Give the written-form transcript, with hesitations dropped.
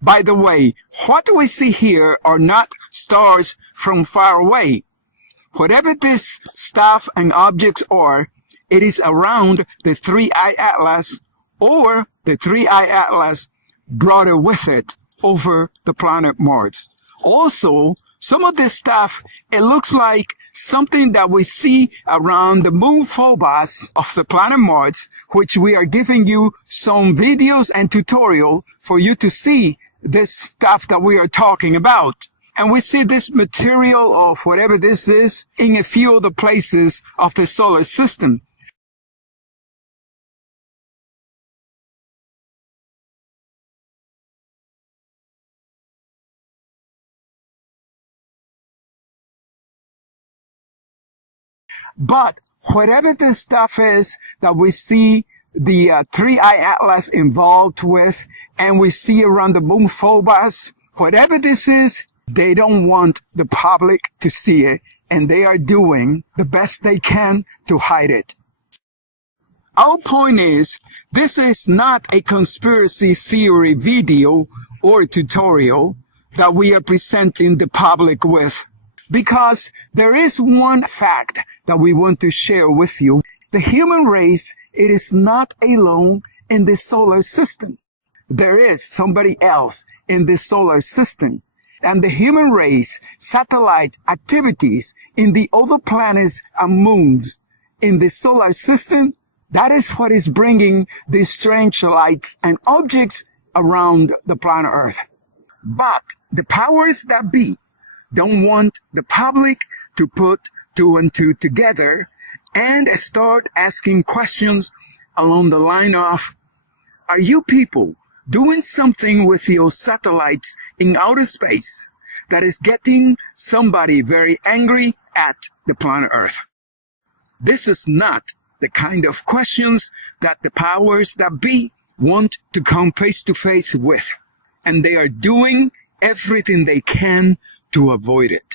By the way, what we see here are not stars from far away. Whatever this stuff and objects are, it is around the 3-eye atlas, or the 3-eye atlas brought it with it over the planet Mars. Also, some of this stuff, it looks like something that we see around the moon Phobos of the planet Mars, which we are giving you some videos and tutorial for you to see this stuff that we are talking about. And we see this material of whatever this is in a few of the places of the solar system. But whatever this stuff is that we see the 3-eye atlas involved with, and we see around the moon Phobos, whatever this is, they don't want the public to see it, and they are doing the best they can to hide it. Our point is, this is not a conspiracy theory video or tutorial that we are presenting the public with, because there is one fact that we want to share with you. The human race, it is not alone in the solar system. There is somebody else in the solar system. And the human race, satellite activities in the other planets and moons in the solar system, that is what is bringing these strange lights and objects around the planet Earth. But the powers that be don't want the public to put two and two together and start asking questions along the line of, are you people doing something with your satellites in outer space that is getting somebody very angry at the planet Earth? This is not the kind of questions that the powers that be want to come face to face with, and they are doing everything they can to avoid it.